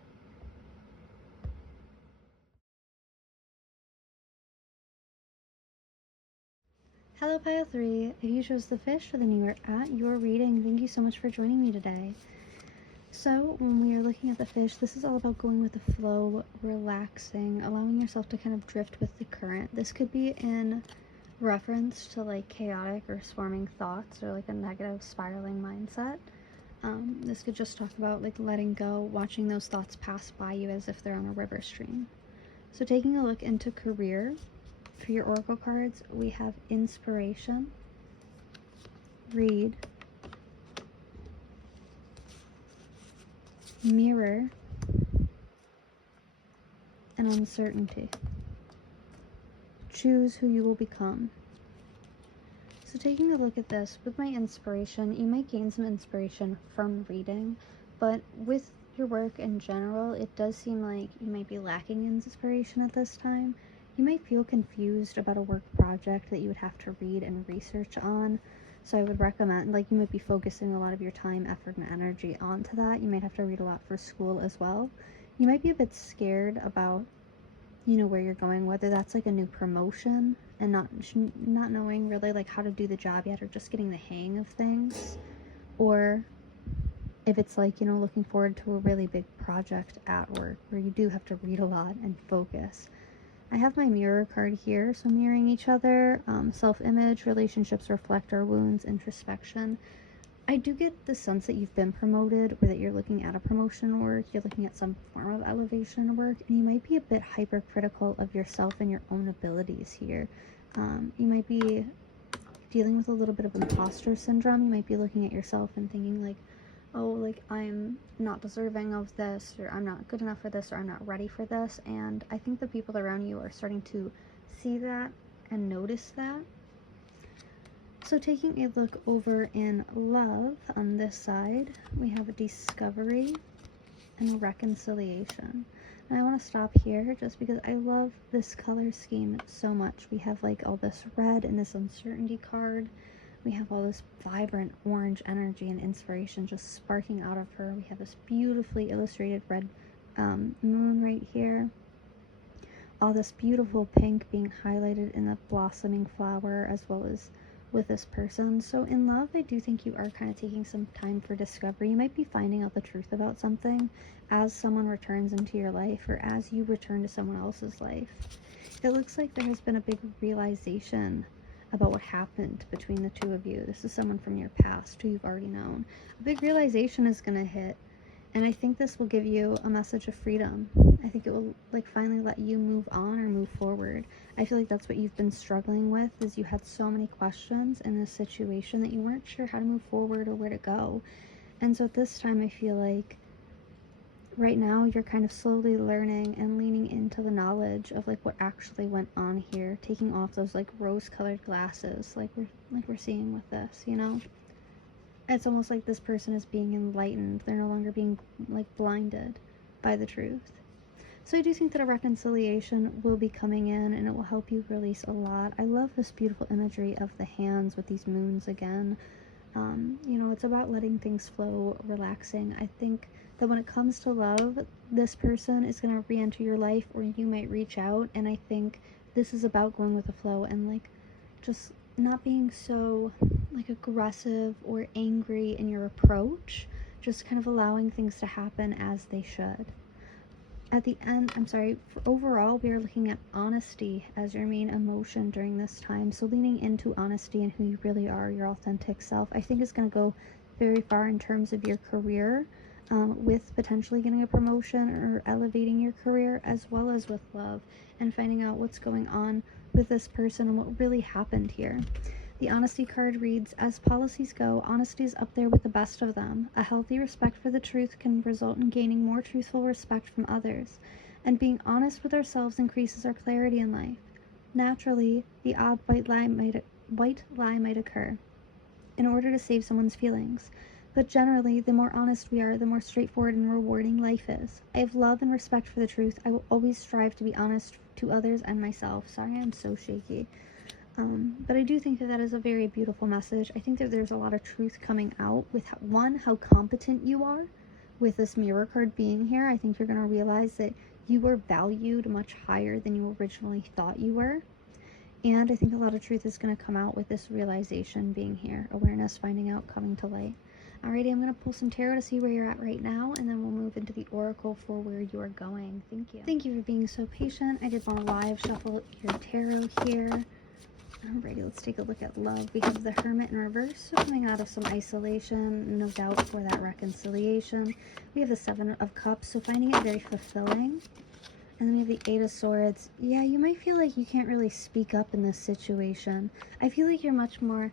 Hello, Pile 3. If you chose the fish, then you are at your reading. Thank you so much for joining me today. So when we are looking at the fish, this is all about going with the flow, relaxing, allowing yourself to kind of drift with the current. This could be in reference to, like, chaotic or swarming thoughts, or like a negative spiraling mindset. This could just talk about, like, letting go, watching those thoughts pass by you as if they're on a river stream. So taking a look into career, for your oracle cards, we have inspiration, read, mirror, and uncertainty. Choose who you will become. So taking a look at this, with my inspiration, you might gain some inspiration from reading, but with your work in general, it does seem like you might be lacking inspiration at this time. You might feel confused about a work project that you would have to read and research on. So I would recommend, like, you might be focusing a lot of your time, effort, and energy onto that. You might have to read a lot for school as well. You might be a bit scared about, you know, where you're going, whether that's like a new promotion and not knowing really, like, how to do the job yet, or just getting the hang of things, or if it's like, you know, looking forward to a really big project at work where you do have to read a lot and focus. I have my mirror card here, so mirroring each other, self-image, relationships reflect our wounds, introspection. I do get the sense that you've been promoted, or that you're looking at a promotion work, you're looking at some form of elevation work, and you might be a bit hypercritical of yourself and your own abilities here. You might be dealing with a little bit of imposter syndrome. You might be looking at yourself and thinking, like, oh, like, I'm not deserving of this, or I'm not good enough for this, or I'm not ready for this. And I think the people around you are starting to see that and notice that. So taking a look over in love, on this side, we have a discovery and a reconciliation. And I want to stop here just because I love this color scheme so much. We have, like, all this red and this uncertainty card. We have all this vibrant orange energy and inspiration just sparking out of her. We have this beautifully illustrated red moon right here. All this beautiful pink being highlighted in the blossoming flower, as well as with this person. So in love, I do think you are kind of taking some time for discovery. You might be finding out the truth about something as someone returns into your life, or as you return to someone else's life. It looks like there has been a big realization about what happened between the two of you. This is someone from your past who you've already known. A big realization is going to hit, and I think this will give you a message of freedom. I think it will like finally let you move on or move forward. I feel like that's what you've been struggling with, is you had so many questions in this situation that you weren't sure how to move forward or where to go. And so at this time, I feel like right now you're kind of slowly learning and leaning into the knowledge of like what actually went on here, taking off those like rose-colored glasses like we're seeing with this, you know? It's almost like this person is being enlightened. They're no longer being like blinded by the truth. So I do think that a reconciliation will be coming in, and it will help you release a lot. I love this beautiful imagery of the hands with these moons again. You know, it's about letting things flow, relaxing. I think that when it comes to love, this person is going to re-enter your life, or you might reach out, and I think this is about going with the flow and like just not being so like aggressive or angry in your approach, just kind of allowing things to happen as they should. At the end, for overall, we are looking at honesty as your main emotion during this time. So leaning into honesty and who you really are, your authentic self, I think is going to go very far in terms of your career, with potentially getting a promotion or elevating your career, as well as with love and finding out what's going on with this person and what really happened here. The honesty card reads, as policies go, honesty is up there with the best of them. A healthy respect for the truth can result in gaining more truthful respect from others, and being honest with ourselves increases our clarity in life. Naturally, the odd white lie might occur in order to save someone's feelings, but generally, the more honest we are, the more straightforward and rewarding life is. I have love and respect for the truth. I will always strive to be honest to others and myself. Sorry, I'm so shaky. But I do think that that is a very beautiful message. I think that there's a lot of truth coming out with, one, how competent you are with this mirror card being here. I think you're going to realize that you were valued much higher than you originally thought you were. And I think a lot of truth is going to come out with this realization being here. Awareness, finding out, coming to light. Alrighty, I'm going to pull some tarot to see where you're at right now, and then we'll move into the oracle for where you are going. Thank you. Thank you for being so patient. I did want to live shuffle your tarot here. Alrighty, let's take a look at love. We have the Hermit in reverse, so coming out of some isolation, no doubt for that reconciliation. We have the Seven of Cups, so finding it very fulfilling. And then we have the Eight of Swords. Yeah, you might feel like you can't really speak up in this situation. I feel like you're much more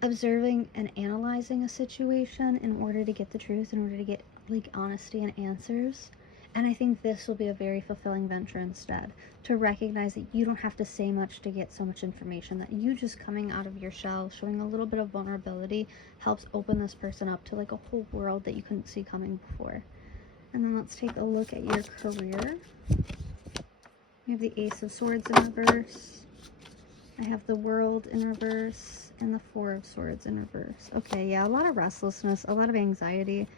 observing and analyzing a situation in order to get the truth, in order to get like honesty and answers. And I think this will be a very fulfilling venture instead, to recognize that you don't have to say much to get so much information, that you just coming out of your shell, showing a little bit of vulnerability, helps open this person up to like a whole world that you couldn't see coming before. And then let's take a look at your career. We have the Ace of Swords in reverse. I have the World in reverse and the Four of Swords in reverse. Okay, yeah, a lot of restlessness, a lot of anxiety.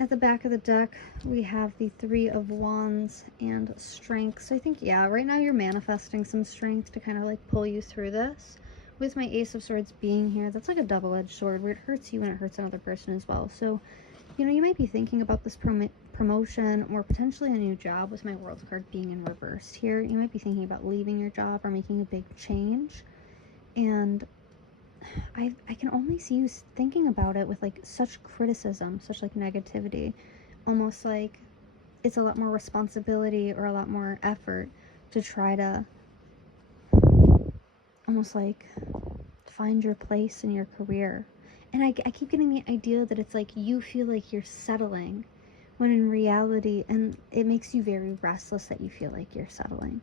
At the back of the deck, we have the Three of Wands and Strength. So I think, yeah, right now you're manifesting some strength to kind of like pull you through this. With my Ace of Swords being here, that's like a double-edged sword where it hurts you and it hurts another person as well. So, you know, you might be thinking about this promotion or potentially a new job. With my World card being in reverse here, you might be thinking about leaving your job or making a big change. And I can only see you thinking about it with like such criticism, such like negativity, almost like it's a lot more responsibility or a lot more effort to try to almost like find your place in your career. And I keep getting the idea that it's like you feel like you're settling, when in reality, and it makes you very restless that you feel like you're settling.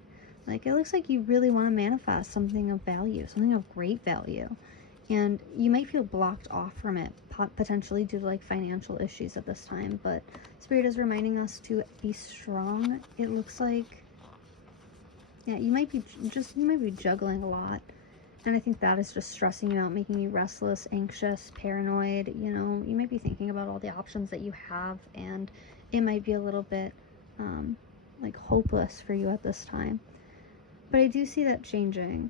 Like, it looks like you really want to manifest something of value, something of great value. And you might feel blocked off from it, potentially due to like financial issues at this time. But Spirit is reminding us to be strong. It looks like, yeah, you might be juggling a lot. And I think that is just stressing you out, making you restless, anxious, paranoid. You know, you might be thinking about all the options that you have, and it might be a little bit like hopeless for you at this time. But I do see that changing.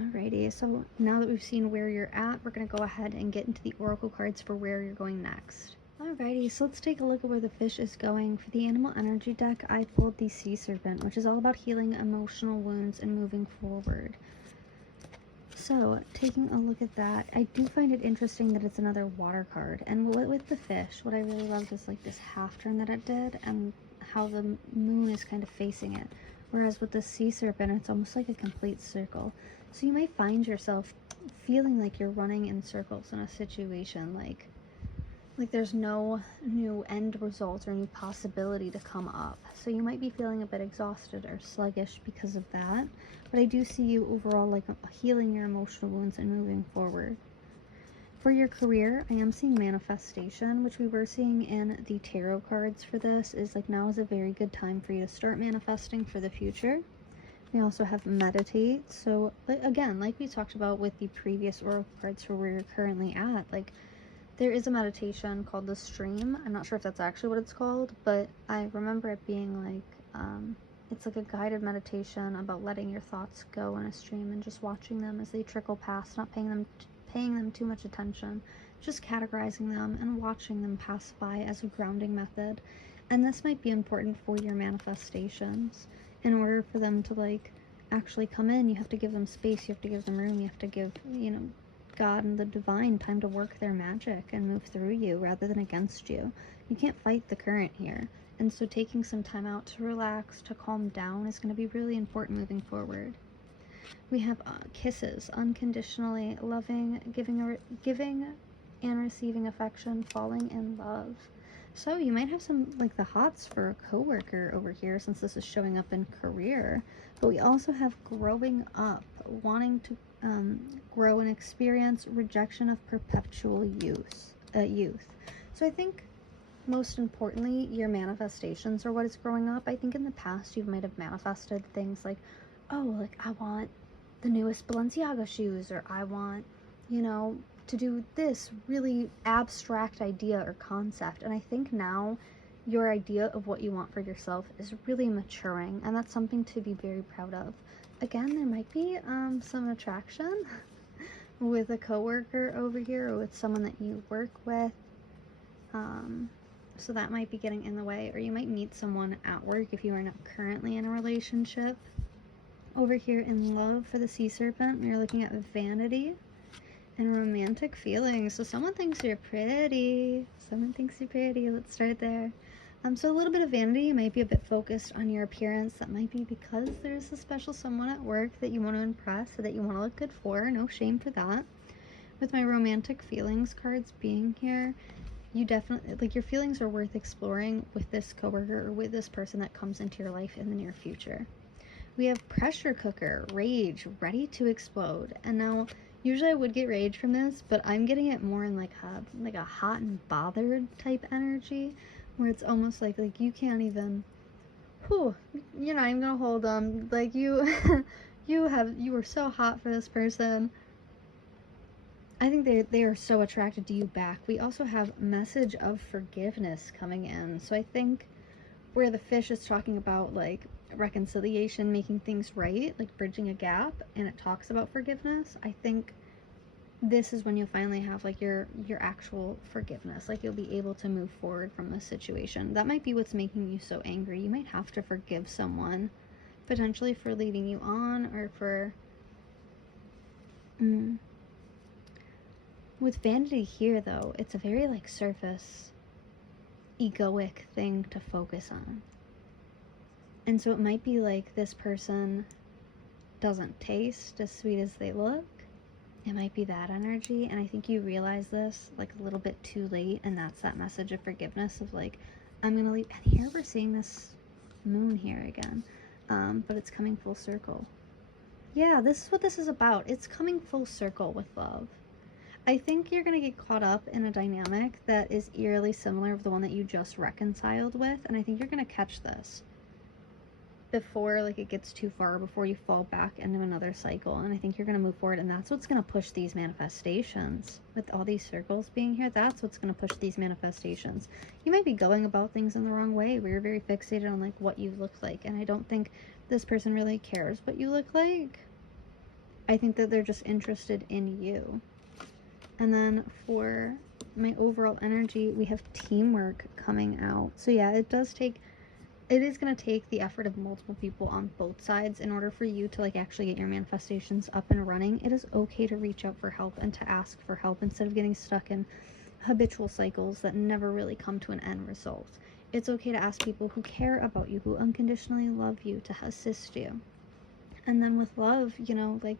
Alrighty, so now that we've seen where you're at, we're going to go ahead and get into the oracle cards for where you're going next. Alrighty, so let's take a look at where the fish is going. For the animal energy deck, I pulled the sea serpent, which is all about healing emotional wounds and moving forward. So, taking a look at that, I do find it interesting that it's another water card. And with the fish, what I really loved is like this half turn that it did and how the moon is kind of facing it. Whereas with the sea serpent, it's almost like a complete circle. So you may find yourself feeling like you're running in circles in a situation, like there's no new end result or new possibility to come up. So you might be feeling a bit exhausted or sluggish because of that. But I do see you overall like healing your emotional wounds and moving forward. For your career, I am seeing manifestation, which we were seeing in the tarot cards for this, is like now is a very good time for you to start manifesting for the future. We also have meditate. So again, like we talked about with the previous oracle cards for where you're currently at, like there is a meditation called the stream. I'm not sure if that's actually what it's called, but I remember it being like, it's like a guided meditation about letting your thoughts go in a stream and just watching them as they trickle past, not paying them too much attention, just categorizing them and watching them pass by as a grounding method. And this might be important for your manifestations. In order for them to like actually come in, you have to give them space, you have to give them room, you have to give, God and the divine time to work their magic and move through you rather than against you. You can't fight the current here. And so taking some time out to relax, to calm down is going to be really important moving forward. We have kisses, unconditionally loving, giving and receiving affection, falling in love. So you might have some, like the hots for a coworker over here since this is showing up in career. But we also have growing up, wanting to grow and experience, rejection of perpetual youth. So I think most importantly, your manifestations are what is growing up. I think in the past you might have manifested things like, oh, like I want the newest Balenciaga shoes, or I want, to do this really abstract idea or concept. And I think now your idea of what you want for yourself is really maturing, and that's something to be very proud of. Again, there might be some attraction with a coworker over here or with someone that you work with. So that might be getting in the way, or you might meet someone at work if you are not currently in a relationship. Over here in love for the sea serpent, we're looking at vanity and romantic feelings. So someone thinks you're pretty. Someone thinks you're pretty. Let's start there. So a little bit of vanity. You might be a bit focused on your appearance. That might be because there's a special someone at work that you want to impress or that you want to look good for. No shame for that. With my romantic feelings cards being here, you definitely, like, your feelings are worth exploring with this coworker or with this person that comes into your life in the near future. We have pressure cooker, rage, ready to explode. And now, usually I would get rage from this, but I'm getting it more in like a hot and bothered type energy, where it's almost like you can't even, you're not even gonna hold them. Like you were so hot for this person. I think they are so attracted to you back. We also have message of forgiveness coming in. So I think where the fish is talking about like reconciliation, making things right, like bridging a gap, and it talks about forgiveness, I think this is when you'll finally have like your actual forgiveness. Like you'll be able to move forward from this situation. That might be what's making you so angry. You might have to forgive someone, potentially for leading you on, or for with vanity here, though, it's a very like surface, egoic thing to focus on. And so it might be like this person doesn't taste as sweet as they look. It might be that energy, and I think you realize this like a little bit too late, and that's that message of forgiveness of like, I'm gonna leave. And here we're seeing this moon here again, but it's coming full circle. Yeah, this is what this is about. It's coming full circle with love. I think you're going to get caught up in a dynamic that is eerily similar to the one that you just reconciled with, and I think you're going to catch this before like it gets too far, before you fall back into another cycle. And I think you're going to move forward, and that's what's going to push these manifestations. With all these circles being here, that's what's going to push these manifestations. You might be going about things in the wrong way, where you're very fixated on like what you look like, and I don't think this person really cares what you look like. I think that they're just interested in you. And then for my overall energy, we have teamwork coming out. So yeah, it is going to take the effort of multiple people on both sides in order for you to like actually get your manifestations up and running. It is okay to reach out for help and to ask for help instead of getting stuck in habitual cycles that never really come to an end result. It's okay to ask people who care about you, who unconditionally love you, to assist you. And then with love, you know, like,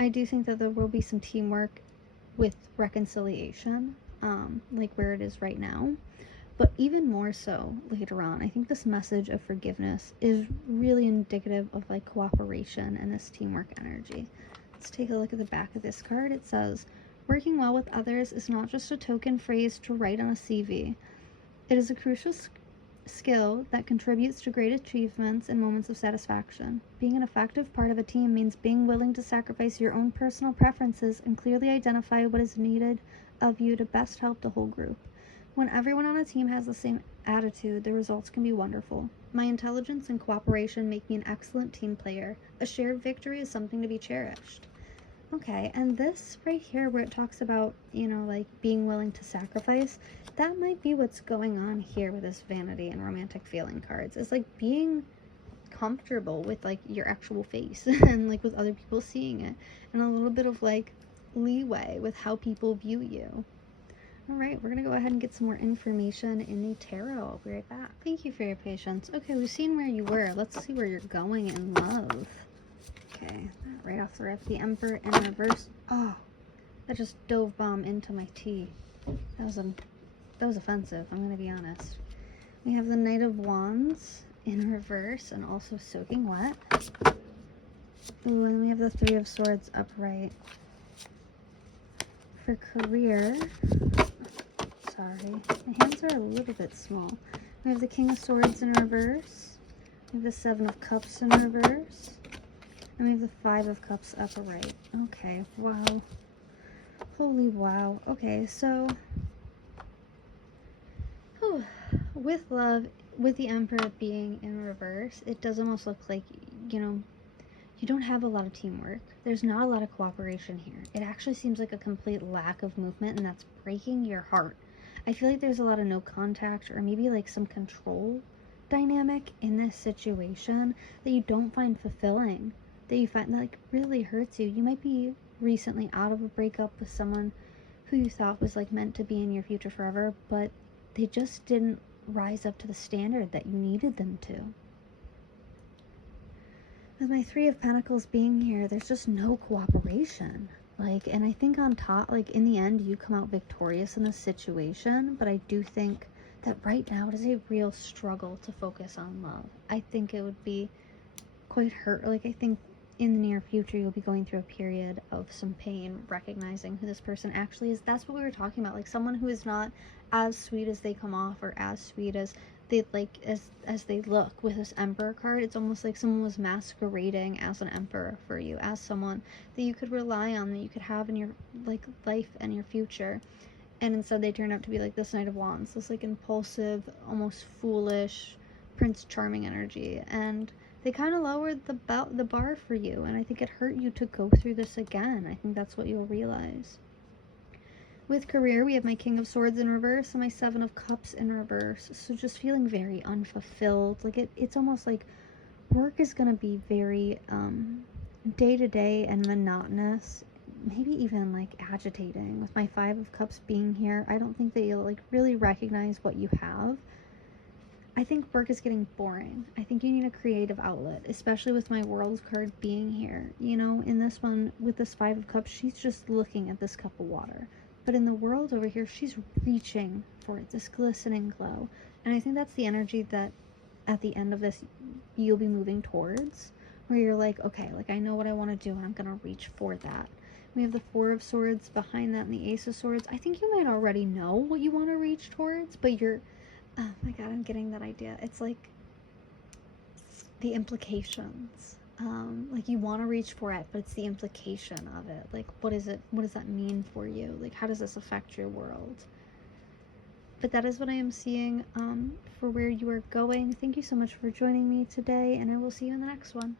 I do think that there will be some teamwork with reconciliation, like where it is right now. But even more so later on, I think this message of forgiveness is really indicative of like cooperation and this teamwork energy. Let's take a look at the back of this card. It says, working well with others is not just a token phrase to write on a CV. It is a crucial skill that contributes to great achievements and moments of satisfaction. Being an effective part of a team means being willing to sacrifice your own personal preferences and clearly identify what is needed of you to best help the whole group. When everyone on a team has the same attitude, the results can be wonderful. My intelligence and cooperation make me an excellent team player. A shared victory is something to be cherished. Okay, and this right here where it talks about, you know, like being willing to sacrifice, that might be what's going on here with this vanity and romantic feeling cards. It's like being comfortable with like your actual face and like with other people seeing it, and a little bit of like leeway with how people view you. All right, we're gonna go ahead and get some more information in the tarot. I'll be right back. Thank you for your patience. Okay, we've seen where you were. Let's see where you're going in love. Okay, right off the rip, the Emperor in reverse. Oh, that just dove bomb into my tea. That was offensive, I'm gonna be honest. We have the Knight of Wands in reverse and also soaking wet. Ooh, and then we have the Three of Swords upright. For career, sorry, my hands are a little bit small. We have the King of Swords in reverse. We have the Seven of Cups in reverse. And we have the Five of Cups upright. Okay, wow. Holy wow. Okay, so with love, with the Emperor being in reverse, it does almost look like, you know, you don't have a lot of teamwork. There's not a lot of cooperation here. It actually seems like a complete lack of movement, and that's breaking your heart. I feel like there's a lot of no contact or maybe like some control dynamic in this situation that you don't find fulfilling, that you find that like really hurts you. You might be recently out of a breakup with someone who you thought was like meant to be in your future forever, but they just didn't rise up to the standard that you needed them to. With my Three of Pentacles being here, there's just no cooperation. Like, and I think on top, like in the end, you come out victorious in this situation, but I do think that right now it is a real struggle to focus on love. I think it would be quite hurt. Like, I think in the near future, you'll be going through a period of some pain, recognizing who this person actually is. That's what we were talking about. Like, someone who is not as sweet as they come off or as sweet as they like as they look. With this Emperor card, it's almost like someone was masquerading as an emperor for you, as someone that you could rely on, that you could have in your like life and your future, and instead they turn out to be like this Knight of Wands, this like impulsive, almost foolish Prince Charming energy, and they kind of lowered the bar for you, and I think it hurt you to go through this again. I think that's what you'll realize. With career, we have my King of Swords in reverse and my Seven of Cups in reverse. So just feeling very unfulfilled. Like it's almost like work is going to be very day-to-day and monotonous. Maybe even like agitating. With my Five of Cups being here, I don't think that you'll like really recognize what you have. I think work is getting boring. I think you need a creative outlet, especially with my World card being here. You know, in this one, with this Five of Cups, she's just looking at this cup of water. But in the World over here, she's reaching for this glistening glow. And I think that's the energy that at the end of this, you'll be moving towards. Where you're like, okay, like I know what I want to do and I'm going to reach for that. We have the Four of Swords behind that and the Ace of Swords. I think you might already know what you want to reach towards, but you're... Oh my god, I'm getting that idea. It's like the implications. Like you want to reach for it, but it's the implication of it. Like, what is it? What does that mean for you? Like, how does this affect your world? But that is what I am seeing for where you are going. Thank you so much for joining me today, and I will see you in the next one.